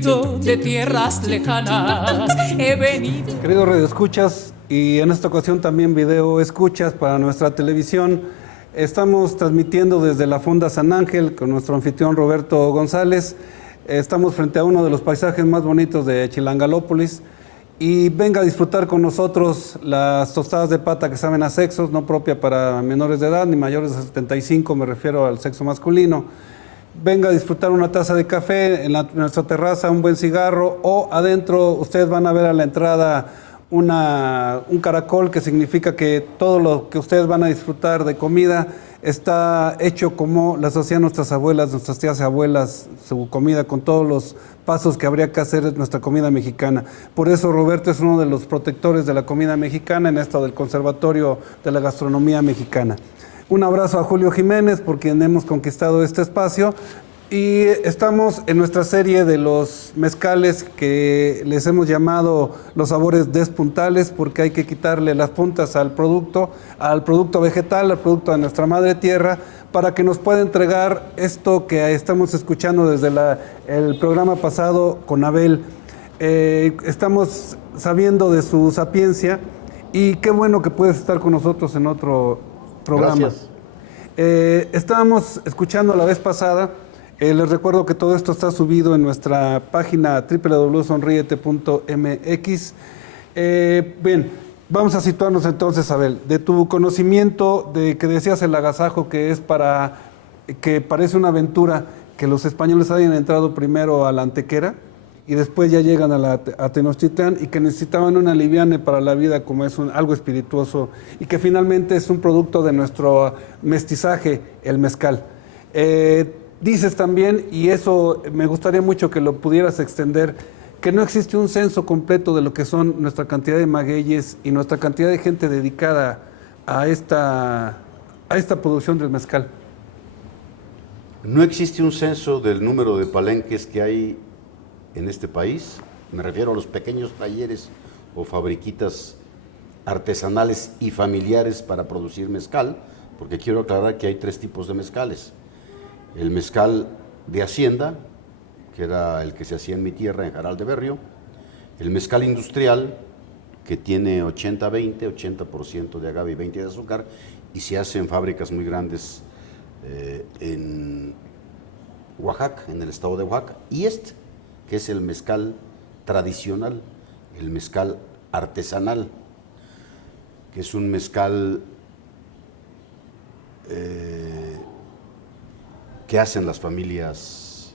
venido de tierras lejanas, he venido. Queridos radioescuchas, y en esta ocasión también video escuchas para nuestra televisión, estamos transmitiendo desde la Fonda San Ángel con nuestro anfitrión Roberto González. Estamos frente a uno de los paisajes más bonitos de Chilangalópolis. Y venga a disfrutar con nosotros las tostadas de pata que saben a sexos, no propia para menores de edad ni mayores de 75, me refiero al sexo masculino. Venga a disfrutar una taza de café en nuestra terraza, un buen cigarro, o adentro ustedes van a ver a la entrada un caracol, que significa que todo lo que ustedes van a disfrutar de comida está hecho como las hacían nuestras abuelas, nuestras tías y abuelas, su comida con todos los pasos que habría que hacer en nuestra comida mexicana. Por eso Roberto es uno de los protectores de la comida mexicana en esto del Conservatorio de la Gastronomía Mexicana. Un abrazo a Julio Jiménez, por quien hemos conquistado este espacio. Y estamos en nuestra serie de los mezcales que les hemos llamado los sabores despuntales, porque hay que quitarle las puntas al producto vegetal, al producto de nuestra madre tierra, para que nos pueda entregar esto que estamos escuchando desde el programa pasado con Abel. Estamos sabiendo de su sapiencia y qué bueno que puedes estar con nosotros en otro programa. Gracias. Estábamos escuchando la vez pasada. Les recuerdo que todo esto está subido en nuestra página www.sonriete.mx. Bien, vamos a situarnos entonces, Abel. De tu conocimiento de que decías el agasajo, que parece una aventura, que los españoles hayan entrado primero a la Antequera y después ya llegan a Tenochtitlán, y que necesitaban una liviane para la vida, como es algo espirituoso, y que finalmente es un producto de nuestro mestizaje, el mezcal. Dices también, y eso me gustaría mucho que lo pudieras extender, que no existe un censo completo de lo que son nuestra cantidad de magueyes y nuestra cantidad de gente dedicada a esta producción del mezcal. No existe un censo del número de palenques que hay en este país. Me refiero a los pequeños talleres o fabriquitas artesanales y familiares para producir mezcal, porque quiero aclarar que hay 3 tipos de mezcales. El mezcal de hacienda, que era el que se hacía en mi tierra, en Jaral de Berrio. El mezcal industrial, que tiene 80-20, 80% de agave y 20% de azúcar, y se hace en fábricas muy grandes en Oaxaca, en el estado de Oaxaca. Y que es el mezcal tradicional, el mezcal artesanal, que es un mezcal que hacen las familias,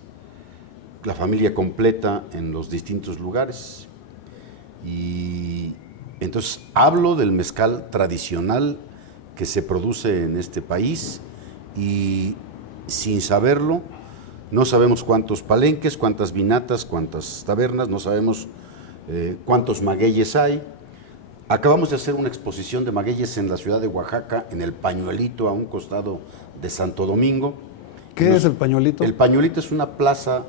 la familia completa en los distintos lugares. Y entonces hablo del mezcal tradicional que se produce en este país, y sin saberlo, no sabemos cuántos palenques, cuántas vinatas, cuántas tabernas, no sabemos cuántos magueyes hay. Acabamos de hacer una exposición de magueyes en la ciudad de Oaxaca, en el Pañuelito, a un costado de Santo Domingo. ¿Qué es el Pañuelito? El Pañuelito es una plaza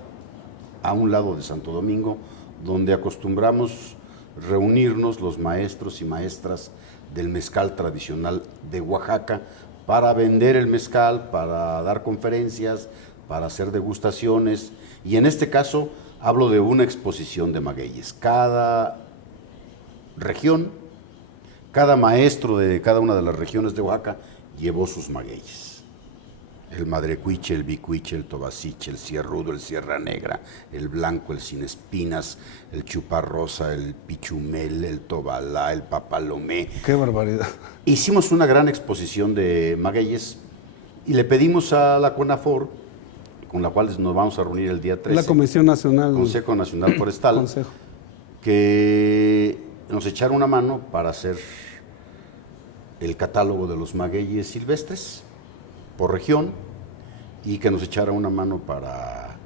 a un lado de Santo Domingo, donde acostumbramos reunirnos los maestros y maestras del mezcal tradicional de Oaxaca para vender el mezcal, para dar conferencias, para hacer degustaciones, y en este caso hablo de una exposición de magueyes. Cada región, cada maestro de cada una de las regiones de Oaxaca llevó sus magueyes. El madrecuiche, el bicuiche, el tobaciche, el cierrudo, el sierra negra, el blanco, el sin espinas, el chuparrosa, el pichumel, el tobalá, el papalomé. ¡Qué barbaridad! Hicimos una gran exposición de magueyes y le pedimos a la CONAFOR, con la cual nos vamos a reunir el día 13. La Comisión Nacional. Consejo Nacional Forestal. Consejo. Que nos echara una mano para hacer el catálogo de los magueyes silvestres por región, y que nos echara una mano para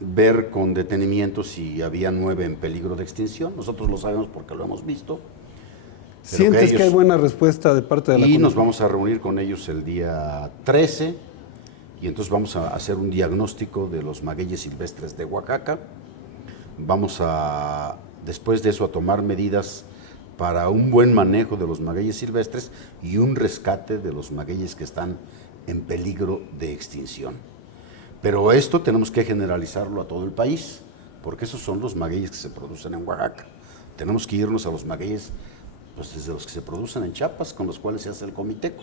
ver con detenimiento si había 9 en peligro de extinción. Nosotros lo sabemos porque lo hemos visto. ¿Sientes que hay buena respuesta de parte de la Y nos CONAFOR? vamos a reunir con ellos el día 13, y entonces vamos a hacer un diagnóstico de los magueyes silvestres de Oaxaca. Vamos a, después de eso, a tomar medidas para un buen manejo de los magueyes silvestres y un rescate de los magueyes que están en peligro de extinción. Pero esto tenemos que generalizarlo a todo el país, porque esos son los magueyes que se producen en Oaxaca. Tenemos que irnos a los magueyes, pues desde los que se producen en Chiapas, con los cuales se hace el comiteco,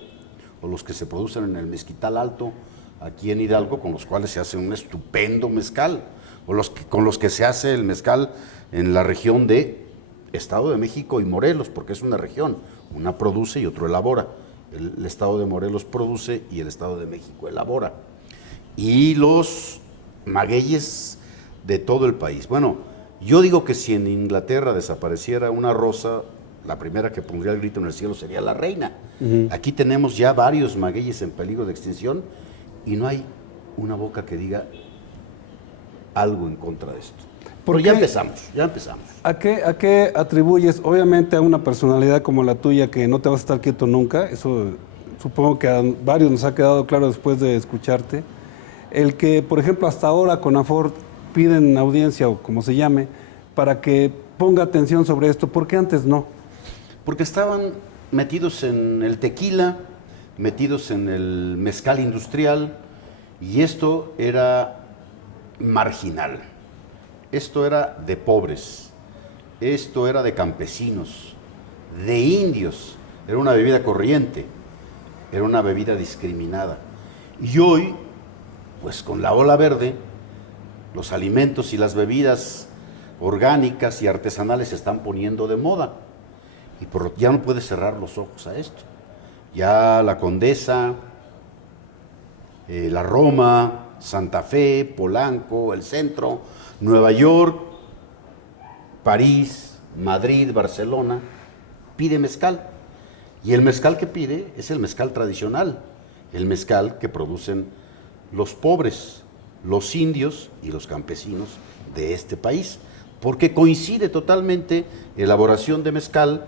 o los que se producen en el Mezquital Alto, aquí en Hidalgo, con los cuales se hace un estupendo mezcal, o con los que se hace el mezcal en la región de Estado de México y Morelos, porque es una región, una produce y otro elabora. El Estado de Morelos produce y el Estado de México elabora. Y los magueyes de todo el país. Bueno, yo digo que si en Inglaterra desapareciera una rosa, la primera que pondría el grito en el cielo sería la reina. Aquí tenemos ya varios magueyes en peligro de extinción y no hay una boca que diga algo en contra de esto. Pero ya empezamos. ¿A qué atribuyes, obviamente, a una personalidad como la tuya que no te vas a estar quieto nunca? Eso supongo que a varios nos ha quedado claro después de escucharte. El que, por ejemplo, hasta ahora CONAFOR piden audiencia o como se llame, para que ponga atención sobre esto, ¿por qué antes no? Porque estaban metidos en el tequila, metidos en el mezcal industrial, y esto era marginal. Esto era de pobres, esto era de campesinos, de indios, era una bebida corriente, era una bebida discriminada. Y hoy, pues con la ola verde, los alimentos y las bebidas orgánicas y artesanales se están poniendo de moda. Y ya no puedes cerrar los ojos a esto. Ya la Condesa, la Roma, Santa Fe, Polanco, el centro, Nueva York, París, Madrid, Barcelona, pide mezcal. Y el mezcal que pide es el mezcal tradicional, el mezcal que producen los pobres, los indios y los campesinos de este país, porque coincide totalmente elaboración de mezcal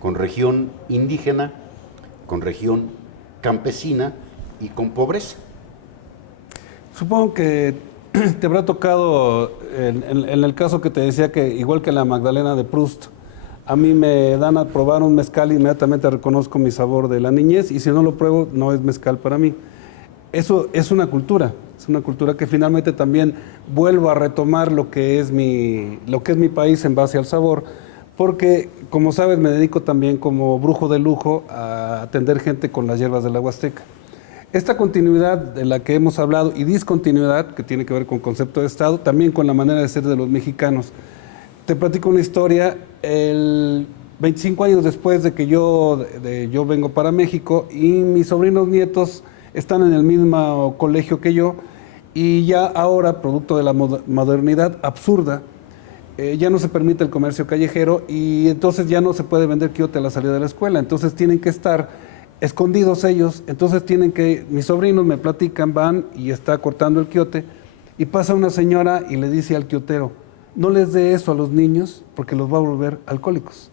con región indígena, con región campesina y con pobreza. Supongo que te habrá tocado, en el caso que te decía, que igual que la Magdalena de Proust, a mí me dan a probar un mezcal y inmediatamente reconozco mi sabor de la niñez, y si no lo pruebo, no es mezcal para mí. Eso es una cultura que finalmente también vuelvo a retomar lo que es mi país en base al sabor, porque, como sabes, me dedico también como brujo de lujo a atender gente con las hierbas de la Huasteca. Esta continuidad de la que hemos hablado y discontinuidad, que tiene que ver con concepto de Estado, también con la manera de ser de los mexicanos. Te platico una historia. 25 años después de que yo vengo para México y mis sobrinos nietos están en el mismo colegio que yo, y ya ahora, producto de la modernidad absurda, ya no se permite el comercio callejero y entonces ya no se puede vender quiote a la salida de la escuela. Entonces tienen que estar escondidos ellos. Entonces mis sobrinos me platican, van y está cortando el quiote y pasa una señora y le dice al quiotero: no les dé eso a los niños porque los va a volver alcohólicos.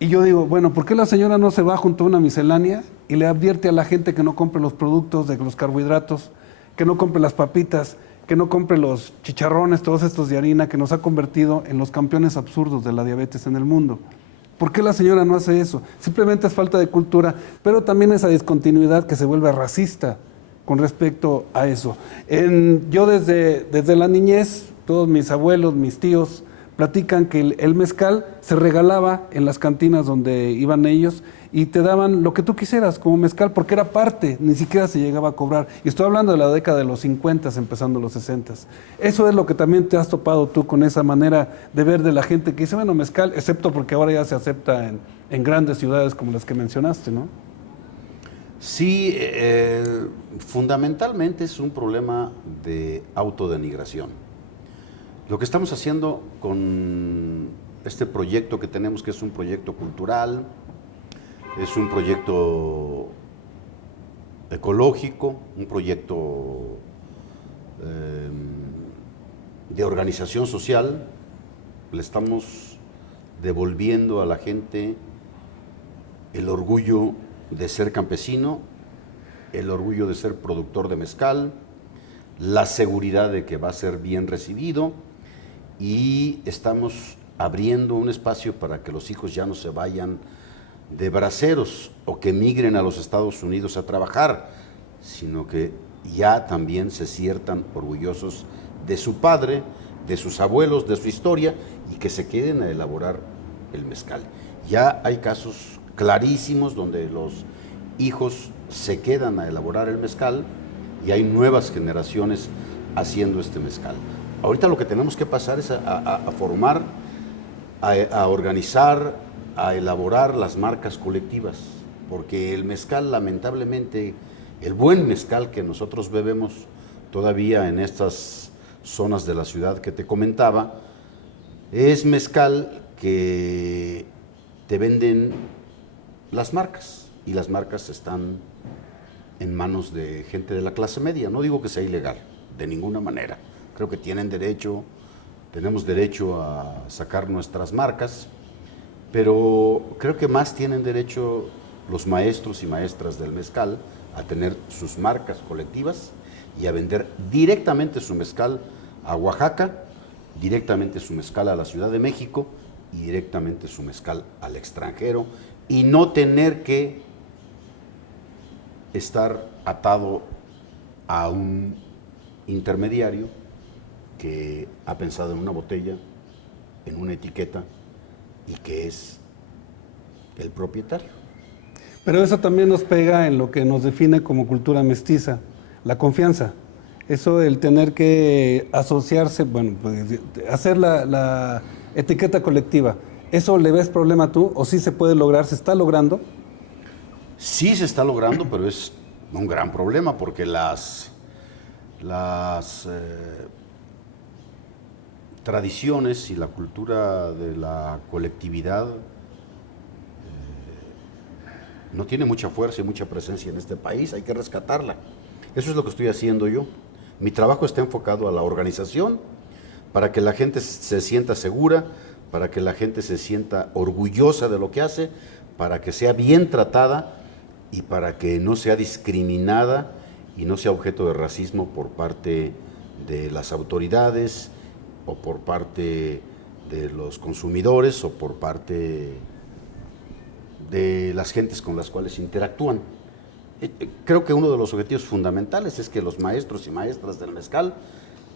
Y yo digo, bueno, ¿por qué la señora no se va junto a una miscelánea y le advierte a la gente que no compre los productos de los carbohidratos, que no compre las papitas, que no compre los chicharrones, todos estos de harina, que nos ha convertido en los campeones absurdos de la diabetes en el mundo? ¿Por qué la señora no hace eso? Simplemente es falta de cultura, pero también esa discontinuidad que se vuelve racista con respecto a eso. Yo desde la niñez, todos mis abuelos, mis tíos, platican que el mezcal se regalaba en las cantinas donde iban ellos y te daban lo que tú quisieras como mezcal porque era parte, ni siquiera se llegaba a cobrar. Y estoy hablando de la década de los 50, empezando los 60. Eso es lo que también te has topado tú con esa manera de ver de la gente que dice, bueno, mezcal, excepto porque ahora ya se acepta en grandes ciudades como las que mencionaste, ¿no? Sí, fundamentalmente es un problema de autodenigración. Lo que estamos haciendo con este proyecto que tenemos, que es un proyecto cultural, es un proyecto ecológico, un proyecto de organización social, le estamos devolviendo a la gente el orgullo de ser campesino, el orgullo de ser productor de mezcal, la seguridad de que va a ser bien recibido, y estamos abriendo un espacio para que los hijos ya no se vayan de braceros o que migren a los Estados Unidos a trabajar, sino que ya también se sientan orgullosos de su padre, de sus abuelos, de su historia, y que se queden a elaborar el mezcal. Ya hay casos clarísimos donde los hijos se quedan a elaborar el mezcal y hay nuevas generaciones haciendo este mezcal. Ahorita lo que tenemos que pasar es a formar, a organizar, a elaborar las marcas colectivas, porque el mezcal, lamentablemente, el buen mezcal que nosotros bebemos todavía en estas zonas de la ciudad que te comentaba, es mezcal que te venden las marcas, y las marcas están en manos de gente de la clase media. No digo que sea ilegal, de ninguna manera. Creo que tenemos derecho a sacar nuestras marcas, pero creo que más tienen derecho los maestros y maestras del mezcal a tener sus marcas colectivas y a vender directamente su mezcal a Oaxaca, directamente su mezcal a la Ciudad de México y directamente su mezcal al extranjero, y no tener que estar atado a un intermediario que ha pensado en una botella, en una etiqueta, y que es el propietario. Pero eso también nos pega en lo que nos define como cultura mestiza, la confianza. Eso del tener que asociarse, bueno, pues, hacer la etiqueta colectiva. ¿Eso le ves problema tú o sí se puede lograr, se está logrando? Sí se está logrando, pero es un gran problema porque las tradiciones y la cultura de la colectividad no tiene mucha fuerza y mucha presencia en este país, hay que rescatarla. Eso es lo que estoy haciendo yo. Mi trabajo está enfocado a la organización para que la gente se sienta segura, para que la gente se sienta orgullosa de lo que hace, para que sea bien tratada y para que no sea discriminada y no sea objeto de racismo por parte de las autoridades o por parte de los consumidores o por parte de las gentes con las cuales interactúan. Creo que uno de los objetivos fundamentales es que los maestros y maestras del mezcal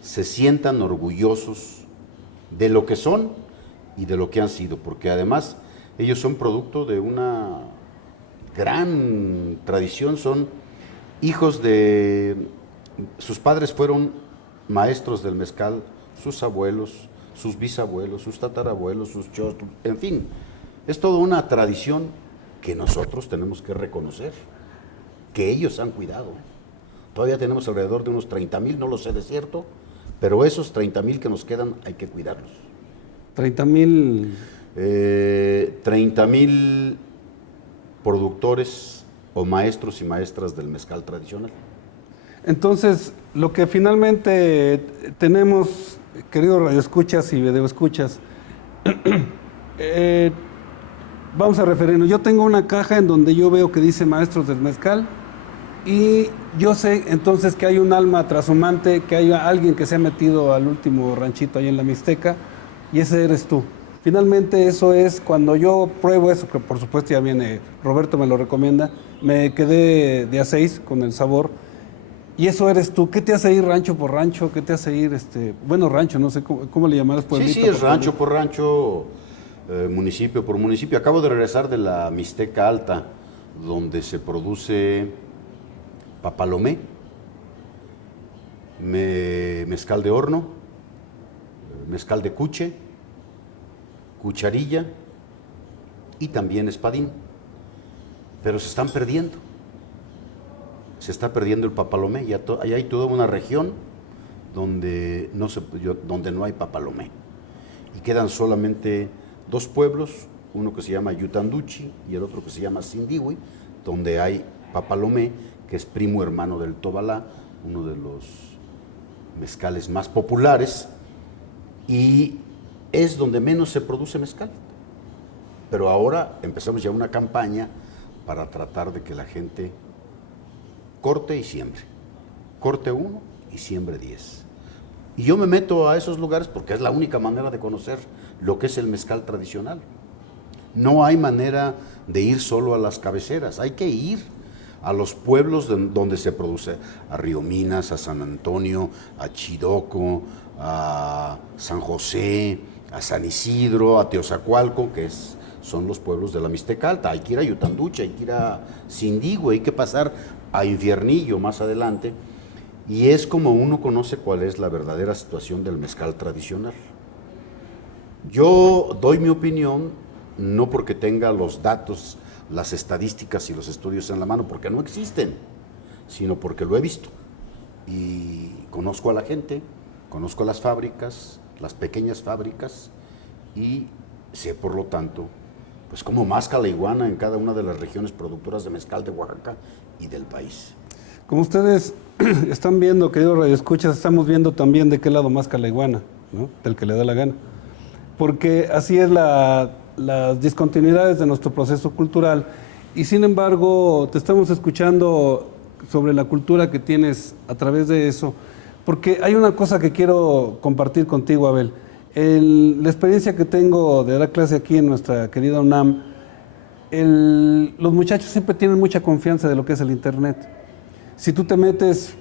se sientan orgullosos de lo que son y de lo que han sido, porque además ellos son producto de una gran tradición, son hijos de... Sus padres fueron maestros del mezcal, sus abuelos, sus bisabuelos, sus tatarabuelos, sus chostros, en fin, es toda una tradición que nosotros tenemos que reconocer, que ellos han cuidado. Todavía tenemos alrededor de unos 30,000, no lo sé de cierto, pero esos 30,000 que nos quedan hay que cuidarlos. 30,000... 30,000 productores o maestros y maestras del mezcal tradicional. Entonces, lo que finalmente tenemos, queridos radioescuchas y videoescuchas, vamos a referirnos. Yo tengo una caja en donde yo veo que dice maestros del mezcal y yo sé entonces que hay un alma trashumante, que hay alguien que se ha metido al último ranchito ahí en la Mixteca y ese eres tú. Finalmente eso es cuando yo pruebo eso, que por supuesto ya viene, Roberto me lo recomienda, me quedé de A6 con el sabor. Y eso eres tú. ¿Qué te hace ir rancho por rancho? ¿Qué te hace ir, bueno, rancho, no sé cómo le llamarás, pueblito? Sí, es rancho por rancho, municipio por municipio. Acabo de regresar de la Mixteca Alta, donde se produce papalomé, mezcal de horno, mezcal de cuche, cucharilla y también espadín. Pero se están perdiendo. Se está perdiendo el papalomé, y allá hay toda una región donde no hay papalomé. Y quedan solamente dos pueblos, uno que se llama Yutanduchi y el otro que se llama Sindihui, donde hay papalomé, que es primo hermano del Tobalá, uno de los mezcales más populares, y es donde menos se produce mezcal. Pero ahora empezamos ya una campaña para tratar de que la gente corte y siembre. Corte 1 y siembre 10. Y yo me meto a esos lugares porque es la única manera de conocer lo que es el mezcal tradicional. No hay manera de ir solo a las cabeceras, hay que ir a los pueblos donde se produce, a Río Minas, a San Antonio, a Chidoco, a San José, a San Isidro, a Teozacualco, son los pueblos de la Mixteca Alta. Hay que ir a Yutanducha, hay que ir a Sindigüe, hay que pasar a Infiernillo más adelante, y es como uno conoce cuál es la verdadera situación del mezcal tradicional. Yo doy mi opinión no porque tenga los datos, las estadísticas y los estudios en la mano, porque no existen, sino porque lo he visto y conozco a la gente, conozco las fábricas, las pequeñas fábricas, y sé por lo tanto pues cómo masca la iguana en cada una de las regiones productoras de mezcal de Oaxaca y del país. Como ustedes están viendo, queridos radioescuchas, estamos viendo también de qué lado masca la iguana, ¿no? Del que le da la gana. Porque así es las discontinuidades de nuestro proceso cultural, y sin embargo te estamos escuchando sobre la cultura que tienes a través de eso, porque hay una cosa que quiero compartir contigo, Abel. La experiencia que tengo de dar clase aquí en nuestra querida UNAM, los muchachos siempre tienen mucha confianza de lo que es el Internet. Si tú te metes,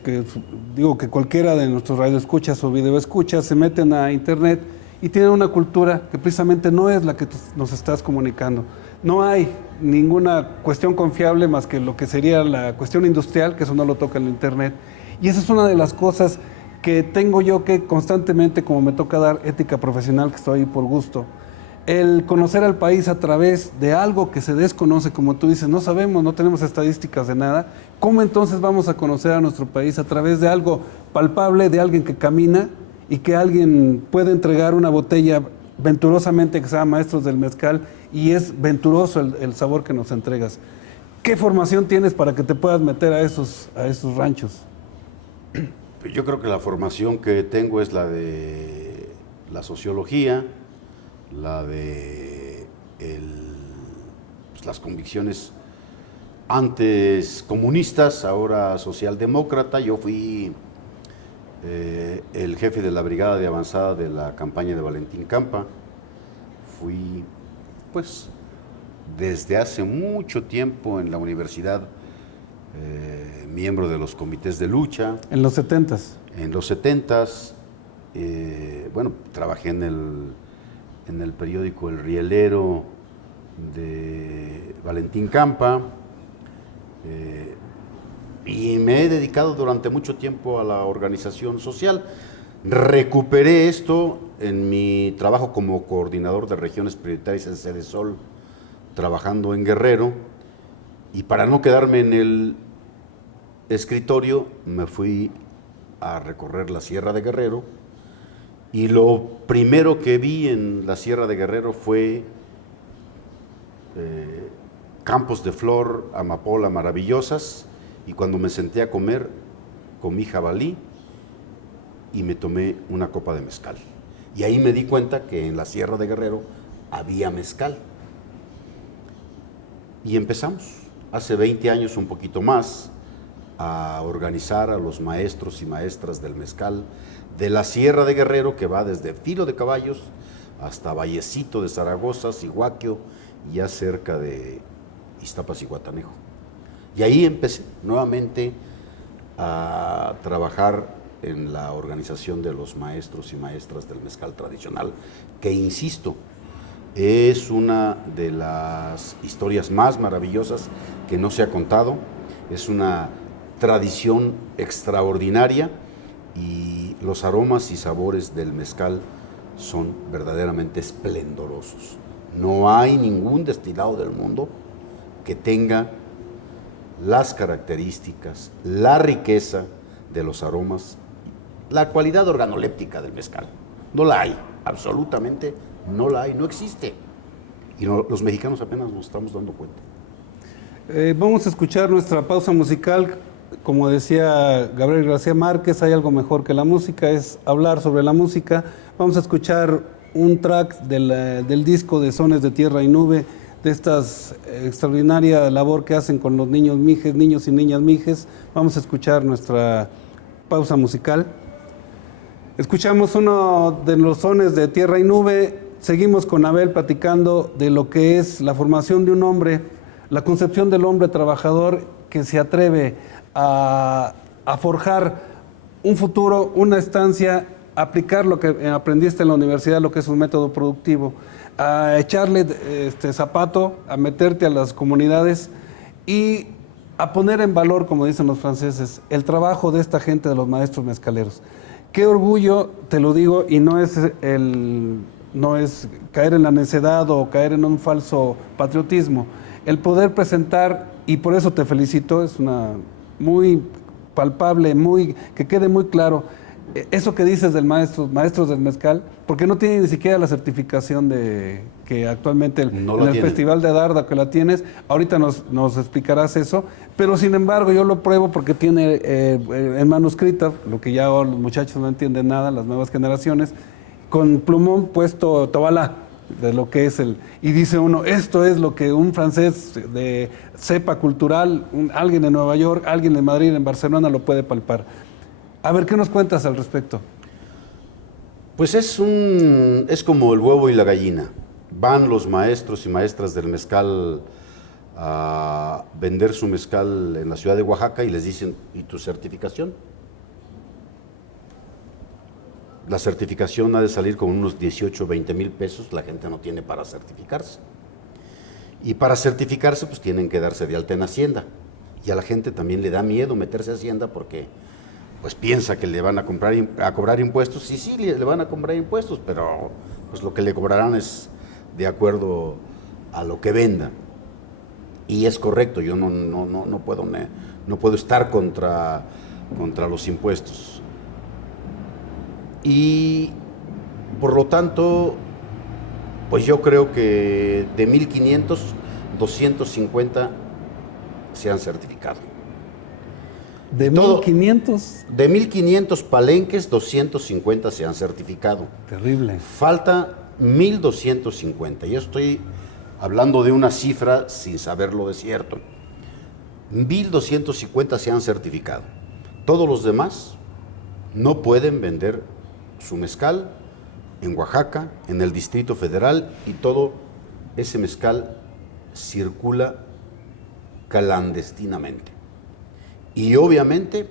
digo que cualquiera de nuestros radioescuchas o videoescuchas se meten a Internet y tienen una cultura que precisamente no es la que nos estás comunicando. No hay ninguna cuestión confiable más que lo que sería la cuestión industrial, que eso no lo toca el Internet. Y esa es una de las cosas que tengo yo que constantemente, como me toca dar ética profesional, que estoy ahí por gusto, el conocer al país a través de algo que se desconoce, como tú dices, no sabemos, no tenemos estadísticas de nada. ¿Cómo entonces vamos a conocer a nuestro país? A través de algo palpable, de alguien que camina y que alguien puede entregar una botella venturosamente que se llama Maestros del Mezcal, y es venturoso el sabor que nos entregas. ¿Qué formación tienes para que te puedas meter a esos ranchos? Yo creo que la formación que tengo es la de la sociología, la de las convicciones antes comunistas, ahora socialdemócrata. Yo fui el jefe de la brigada de avanzada de la campaña de Valentín Campa. Fui, pues, desde hace mucho tiempo en la universidad, miembro de los comités de lucha. En los 70s. En los 70s, bueno, trabajé en el periódico El Rielero de Valentín Campa, y me he dedicado durante mucho tiempo a la organización social. Recuperé esto en mi trabajo como coordinador de regiones prioritarias en Sede Sol, trabajando en Guerrero, y para no quedarme en el escritorio me fui a recorrer la Sierra de Guerrero, y lo primero que vi en la Sierra de Guerrero fue campos de flor, amapola maravillosas, y cuando me senté a comer, comí jabalí y me tomé una copa de mezcal. Y ahí me di cuenta que en la Sierra de Guerrero había mezcal. Y empezamos, hace 20 años, un poquito más, a organizar a los maestros y maestras del mezcal de la Sierra de Guerrero, que va desde Filo de Caballos hasta Vallecito de Zaragoza, Cihuaquio, y ya cerca de Iztapas y Guatanejo. Y ahí empecé nuevamente a trabajar en la organización de los maestros y maestras del mezcal tradicional, que, insisto, es una de las historias más maravillosas que no se ha contado. Es una tradición extraordinaria, y los aromas y sabores del mezcal son verdaderamente esplendorosos. No hay ningún destilado del mundo que tenga las características, la riqueza de los aromas, la cualidad organoléptica del mezcal. No la hay, absolutamente no la hay, no existe. Y los mexicanos apenas nos estamos dando cuenta. Vamos a escuchar nuestra pausa musical. Como decía Gabriel García Márquez, hay algo mejor que la música, es hablar sobre la música. Vamos a escuchar un track del disco de Sones de Tierra y Nube, de esta extraordinaria labor que hacen con los niños mijes, niños y niñas mijes. Vamos a escuchar nuestra pausa musical. Escuchamos uno de los Sones de Tierra y Nube. Seguimos con Abel platicando de lo que es la formación de un hombre, la concepción del hombre trabajador, que se atreve a forjar un futuro, una estancia, aplicar lo que aprendiste en la universidad, lo que es un método productivo, a echarle zapato, a meterte a las comunidades y a poner en valor, como dicen los franceses, el trabajo de esta gente, de los maestros mezcaleros. Qué orgullo, te lo digo, y no es caer en la necedad o caer en un falso patriotismo. El poder presentar, y por eso te felicito, es una muy palpable, que quede muy claro, eso que dices del maestros del mezcal, porque no tiene ni siquiera la certificación que actualmente en el Festival de Darda que la tienes, ahorita nos explicarás eso, pero sin embargo yo lo pruebo porque tiene en manuscrito, lo que ya los muchachos no entienden nada, las nuevas generaciones, con plumón puesto Tobalá, de lo que es y dice uno, esto es lo que un francés de cepa cultural, alguien de Nueva York, alguien de Madrid, en Barcelona lo puede palpar. A ver, ¿qué nos cuentas al respecto? Pues es como el huevo y la gallina. Van los maestros y maestras del mezcal a vender su mezcal en la ciudad de Oaxaca y les dicen, ¿y tu certificación? La certificación ha de salir con unos 18, 20 mil pesos, la gente no tiene para certificarse. Y para certificarse, pues tienen que darse de alta en Hacienda. Y a la gente también le da miedo meterse a Hacienda porque pues piensa que le van a cobrar impuestos, y sí, le van a cobrar impuestos, pero pues lo que le cobrarán es de acuerdo a lo que vendan. Y es correcto, yo no puedo estar contra los impuestos. Y por lo tanto, pues yo creo que de 1,500, 250 se han certificado. ¿De 1,500? De 1,500 palenques, 250 se han certificado. Terrible. Falta 1,250. Yo estoy hablando de una cifra sin saberlo de cierto. 1,250 se han certificado. Todos los demás no pueden vender su mezcal en Oaxaca, en el Distrito Federal, y todo ese mezcal circula clandestinamente. Y obviamente,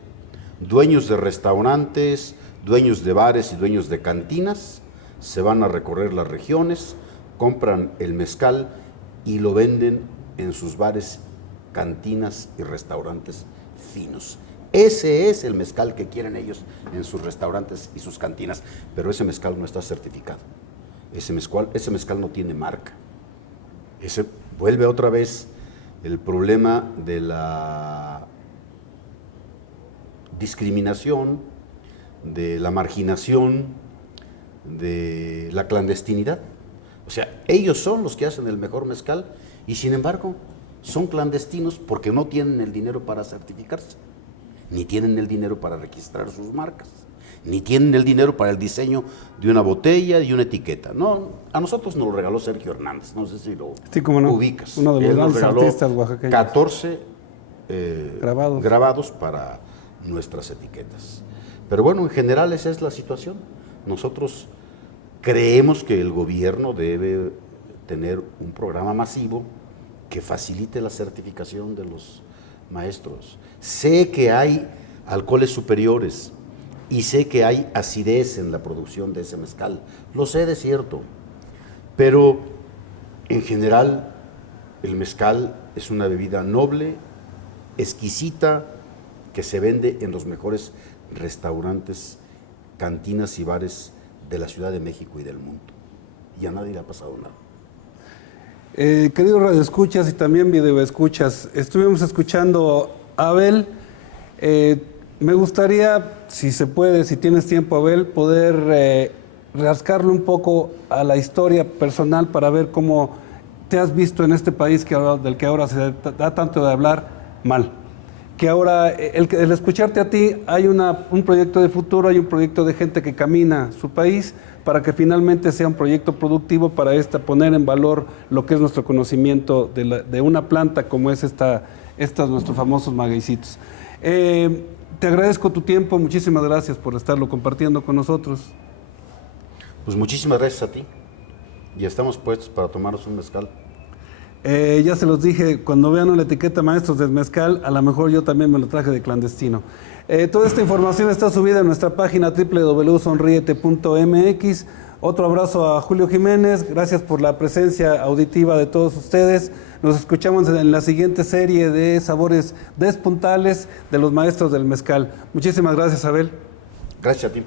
dueños de restaurantes, dueños de bares y dueños de cantinas se van a recorrer las regiones, compran el mezcal y lo venden en sus bares, cantinas y restaurantes finos. Ese es el mezcal que quieren ellos en sus restaurantes y sus cantinas, pero ese mezcal no está certificado. Ese mezcal no tiene marca. Vuelve otra vez el problema de la discriminación, de la marginación, de la clandestinidad. O sea, ellos son los que hacen el mejor mezcal y sin embargo son clandestinos porque no tienen el dinero para certificarse, ni tienen el dinero para registrar sus marcas, ni tienen el dinero para el diseño de una botella y una etiqueta. No, a nosotros nos lo regaló Sergio Hernández, no sé si lo ubicas. Uno de los grandes artistas oaxaqueños. 14 grabados para nuestras etiquetas. Pero bueno, en general esa es la situación. Nosotros creemos que el gobierno debe tener un programa masivo que facilite la certificación de los maestros. Sé que hay alcoholes superiores y sé que hay acidez en la producción de ese mezcal, lo sé de cierto, pero en general el mezcal es una bebida noble, exquisita, que se vende en los mejores restaurantes, cantinas y bares de la Ciudad de México y del mundo. Y a nadie le ha pasado nada. Queridos radioescuchas y también videoescuchas, estuvimos escuchando a Abel. Me gustaría, si se puede, si tienes tiempo, Abel, poder rascarle un poco a la historia personal para ver cómo te has visto en este país del que ahora se da tanto de hablar mal. Que ahora, el escucharte a ti, hay un proyecto de futuro, hay un proyecto de gente que camina su país para que finalmente sea un proyecto productivo para poner en valor lo que es nuestro conocimiento de una planta como es nuestros famosos magueycitos. Te agradezco tu tiempo, muchísimas gracias por estarlo compartiendo con nosotros. Pues muchísimas gracias a ti y estamos puestos para tomarnos un mezcal. Ya se los dije, cuando vean la etiqueta Maestros del Mezcal, a lo mejor yo también me lo traje de clandestino. Toda esta información está subida en nuestra página www.sonriete.mx. Otro abrazo a Julio Jiménez, gracias por la presencia auditiva de todos ustedes. Nos escuchamos en la siguiente serie de sabores despuntales de los Maestros del Mezcal. Muchísimas gracias, Abel. Gracias a ti.